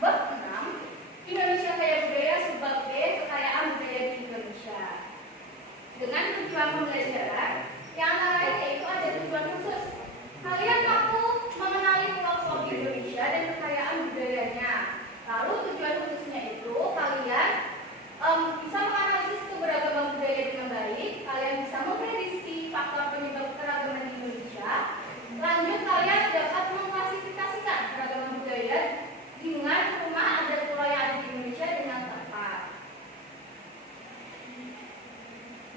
Bab 6, Indonesia Kaya Budaya sebagai kekayaan budaya di Indonesia. Dengan tujuan pembelajaran yang antara lain yaitu ada tujuan khusus. Kalian mampu mengenali pulau-pulau di Indonesia dan kekayaan budayanya. Lalu tujuan khususnya itu kalian bisa menganalisis keberagaman budaya dengan baik. Kalian bisa memprediksi faktor penyebab keragaman di Indonesia. Lanjut, kalian dapat mengklasifikasikan keragaman budaya dengan rumah adat pulau yang ada di Indonesia dengan tepat.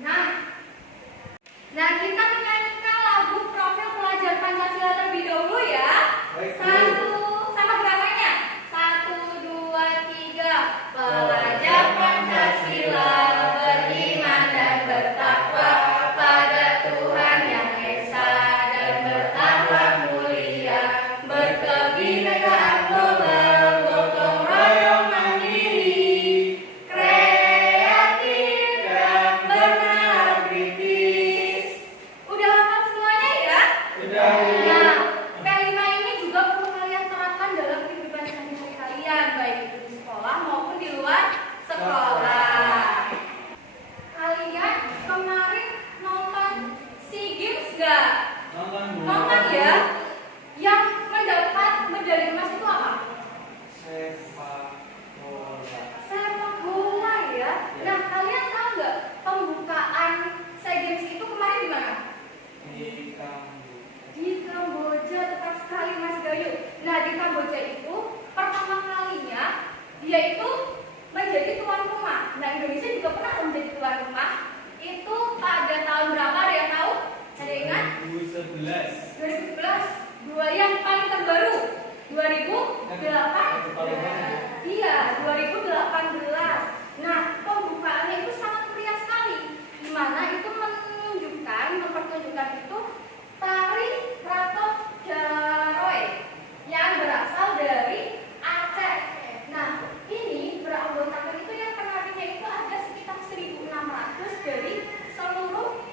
Nah kita menyanyikan lagu Profil Pelajar Pancasila terlebih dahulu ya. Satu, sama gerakannya. 1, 2, 3. Pelajar Pancasila beriman dan bertakwa pada Tuhan yang Esa dan berakhlak mulia, berkebinekaan global, gotong royong mandiri, kreatif dan bernalar kritis. Udah hafal semuanya ya? Udah. Nah, P5 ini juga perlu kalian terapkan dalam kehidupan sehari-hari kalian, baik itu di sekolah maupun di luar sekolah. Kalian kemarin nonton SEA Games gak? Nonton ya? Yang mendapat medali emas itu apa? Sepak bola ya? Nah, kalian tahu nggak pembukaan SEA Games itu kemarin di mana? Di Kamboja, tepat sekali Mas Gayu. Nah, di Kamboja itu pertama kalinya dia itu menjadi tuan rumah. Nah, Indonesia juga pernah menjadi tuan rumah. Itu pada tahun berapa, ada yang tahu? Ada yang ingat? 2011. Dua yang paling terbaru 2008. Iya, 2018. Nah, pembukaannya itu sangat meriah sekali, di mana itu mempertunjukkan itu tari Ratok Jaroe yang berasal dari Aceh. Nah, ini beranggotakan itu yang penarinya itu ada sekitar 1.600 dari seluruh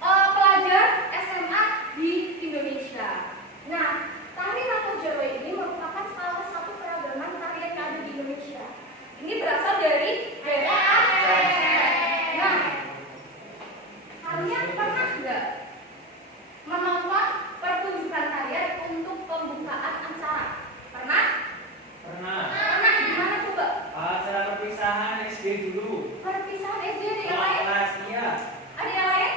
pelajar SMA di Indonesia. Nah, tari Ratok Jaroe ini merupakan salah satu keragaman tarian yang ada di Indonesia. Ini berasal dari daerah Aceh. Nah, kalian pernah nggak menonton pertunjukan tarian untuk pembukaan acara? Pernah? Pernah. Pernah, gimana coba? Acara perpisahan SD dulu. Perpisahan SD ada yang lain? Kelas, iya. Ada yang lain?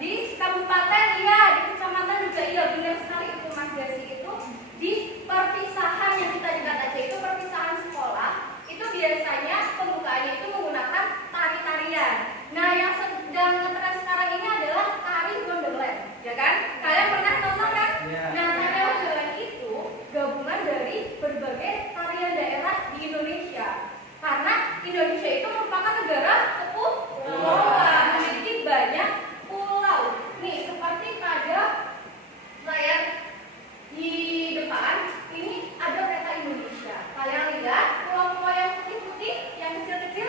Di kabupaten iya, di kecamatan juga iya, benar sekali itu Mas Dasi itu. Di perpisahan yang kita di Aceh itu perpisahan sekolah, itu biasanya pembukaannya itu menggunakan tari-tarian. Nah, yang sedang ngetren sekarang ini adalah tari Wonderland, ya kan? Kalian pernah nonton kan? Iya. Nah, tari Wonderland itu gabungan dari berbagai tarian daerah di Indonesia. Karena Indonesia itu merupakan negara kepulauan, memiliki banyak pulau. Nih, seperti pada layar di depan, ini ada peta Indonesia. Kalian lihat pulau-pulau yang putih-putih, yang kecil-kecil?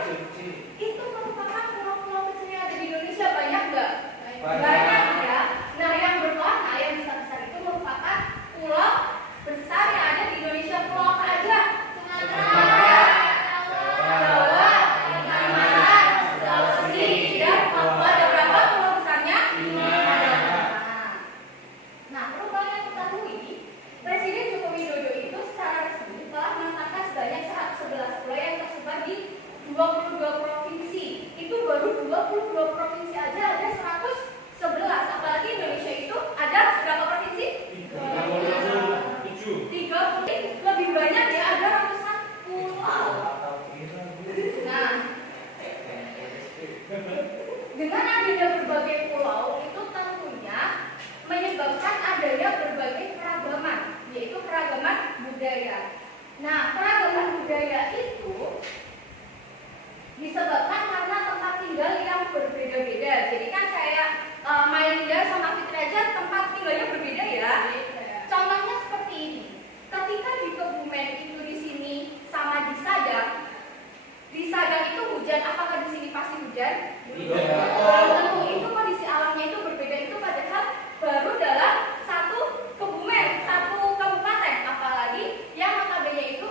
Itu merupakan pulau-pulau kecil yang ada di Indonesia. Banyak nggak? Banyak ya. Nah, yang berwarna, yang besar-besar itu merupakan pulau besar yang ada di Indonesia. Pulau apa aja? Sumatera, Jawa, Kalimantan, Sulawesi, dan Papua. Ada berapa pulau besarnya? 5. Nah, perlu kalian ketahui, Presiden Joko Widodo itu secara resmi telah menetapkan sebanyak 111 pulau yang tersebar di 22 provinsi. Itu baru 22 provinsi aja ada 111. Apalagi Indonesia itu ada berapa provinsi? 30. Lebih banyak ya, ada ratusan pulau. Nah, dengan adanya berbagai pulau itu tentunya menyebabkan adanya berbagai keragaman, yaitu keragaman budaya. Nah, keragaman budaya itu disebabkan karena tempat tinggal yang berbeda-beda. Jadi kan kayak Mailinda sama Fitri aja tempat tinggalnya berbeda ya. Contohnya seperti ini. Ketika di Kebumen itu di sini sama di Sadang itu hujan. Apakah di sini pasti hujan? Tentu itu kondisi alamnya itu berbeda. Itu padahal baru dalam satu Kebumen, satu kabupaten. Apalagi yang notabene itu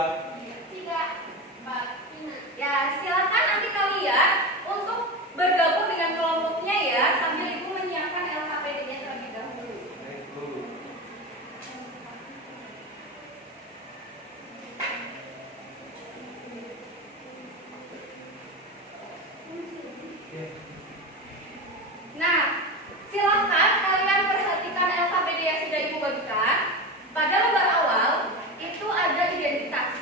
3, 4, 5. Ya, silakan nanti kalian untuk bergabung dengan kelompoknya ya, sambil ibu menyiapkan LKPD-nya terlebih dahulu. Baik, Bu. Ya. Nah, silahkan kalian perhatikan LKPD yang sudah ibu bagikan. Pada lembar awal itu ada identitas.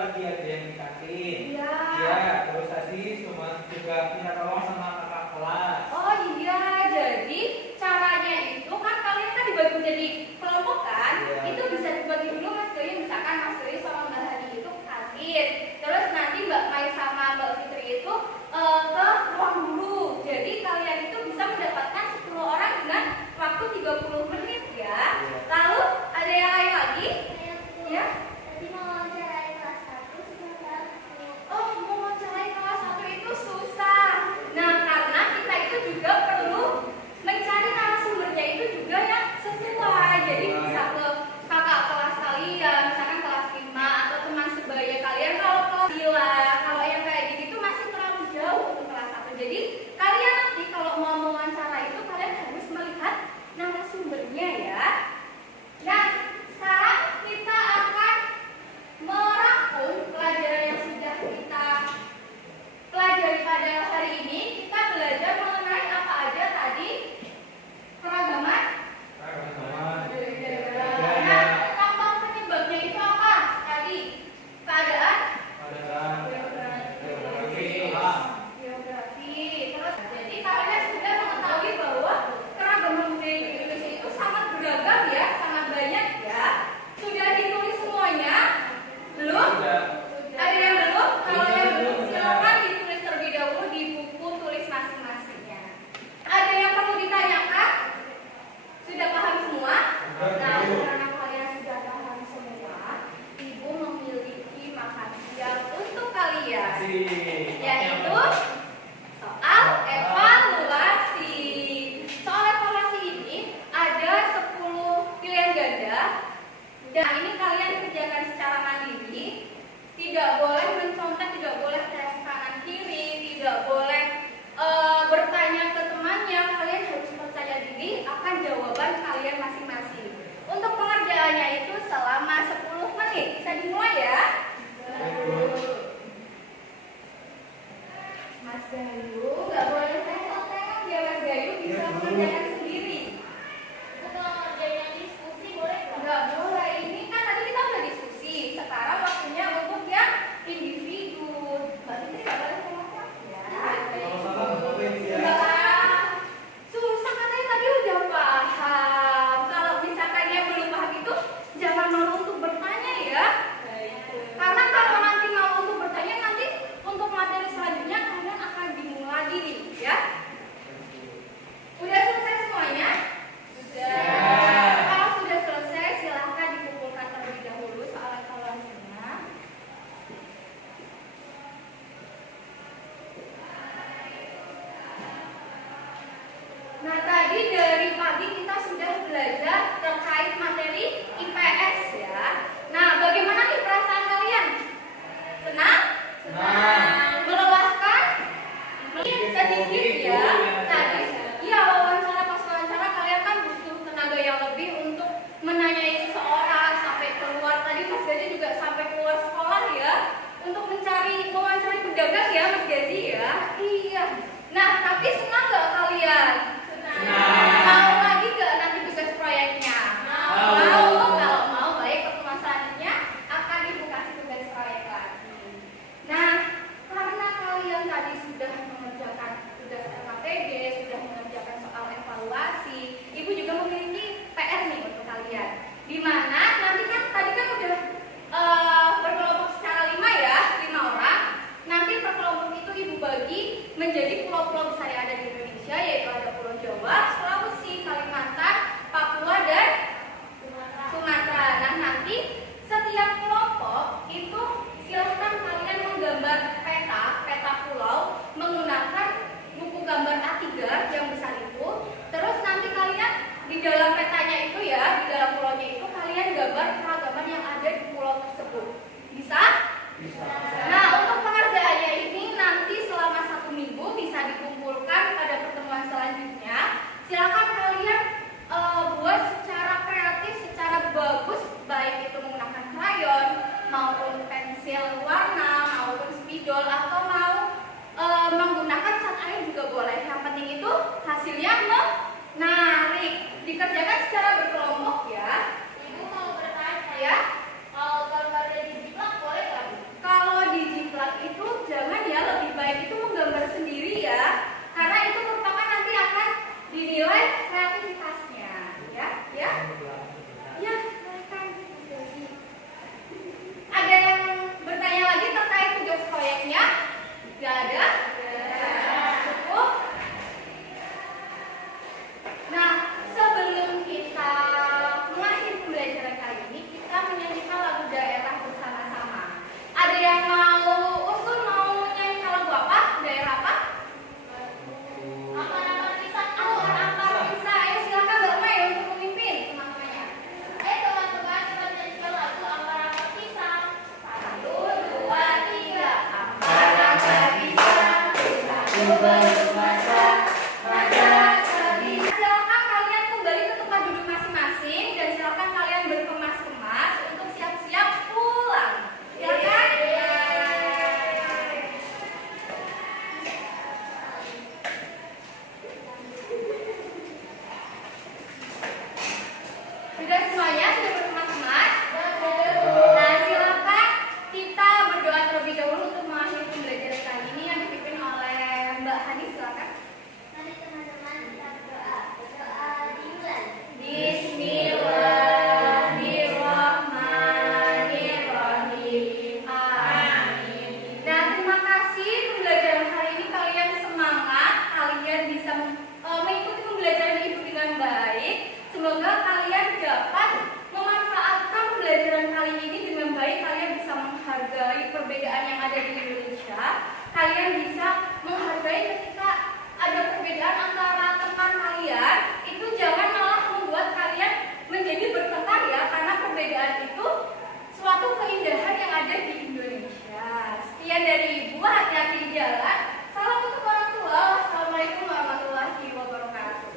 lagi ada yang di kantin. Iya. Iya, terus tadi cuma juga minta tolong sama kakak kelas. Oh iya, jadi caranya itu kan kalian kan dibagi jadi kelompok kan? Iya. Itu bisa dibagi dulu Mas Gayu, misalkan Mas Gayu sama Mbak Hani itu kantin. Terus nanti Mbak Mai sama Mbak Fitri itu ke ruang guru. Jadi kalian itu bisa mendapatkan 10 orang dengan waktu 30 menit ya. Lalu ada yang lain lagi? Ya. Tadi mau wawancarai kelas 1 susah. Oh, mewawancarai kelas 1 itu susah. Nah, karena kita itu juga perlu mencari narasumbernya itu juga yang sesuai. Jadi bisa ke kakak kelas kalian, misalkan kelas 5 atau teman sebaya kalian. Kalau kelas 9, kalau yang kayak gitu masih terlalu jauh untuk kelas 1. Jadi kalian nanti kalau mau mewawancara itu kalian harus melihat narasumbernya ya. Nah, sekarang kita akan merangkum pelajaran yang sudah kita pelajari pada hari ini. Kita belajar mengenai apa aja tadi? Keragaman. Nah, faktor penyebabnya itu apa? Tadi keadaan geografi. Terus jadi kalian sudah mengetahui bahwa keragaman budaya di Indonesia itu sangat beragam ya, sangat banyak ya. Sudah ditulis semuanya? Belum? Ada yang belum? Kalau yang belum silakan ditulis terlebih dahulu di buku tulis masing-masingnya. Ada yang perlu ditanyakan? Sudah paham semua? Nah, karena kalian sudah paham semua, Ibu memiliki makan siang untuk kalian, yaitu soal evaluasi. Soal evaluasi ini ada 10 pilihan ganda. Dan ini kalian kerjakan secara mandiri. Tidak boleh mencontek, tidak boleh tes kanan kiri, tidak boleh bertanya ke temannya. Kalian harus percaya diri akan jawaban kalian masing-masing. Untuk pengerjaannya itu selama 10 menit. Bisa dimulai ya. Mas Gayu, nggak boleh tengok-tengok ya Mas Gayu, bisa mengerjakan sendiri. Kalau ngerjain diskusi boleh nggak? Nggak boleh, ini kan tadi kita udah diskusi. Sekarang waktunya untuk yang Silakan kalian kembali ke tempat duduk masing-masing dan silakan kalian berkemas-kemas untuk siap-siap pulang. Silakan. Sudah semuanya sudah berkemas-kemas? Nah, silakan kita berdoa terlebih dahulu untuk mengakhiri pembelajaran kali ini yang dipimpin oleh Mbak Hani. Silakan. Mari teman-teman kita berdoa. Berdoa dimulai. Bismillahirrahmanirrahim. Amin. Nah, terima kasih pembelajaran hari ini kalian semangat, kalian bisa mengikuti pembelajaran Ibu dengan baik. Semoga kalian dapat memanfaatkan pembelajaran kali ini dengan baik. Kalian bisa menghargai perbedaan yang ada di Indonesia. Kalian bisa menghargai ketika ada perbedaan antara teman kalian. Itu jangan malah membuat kalian menjadi bertengkar ya, karena perbedaan itu suatu keindahan yang ada di Indonesia. Sekian dari Ibu, hati-hati di jalan. Salam untuk orang tua. Wassalamualaikum warahmatullahi wabarakatuh.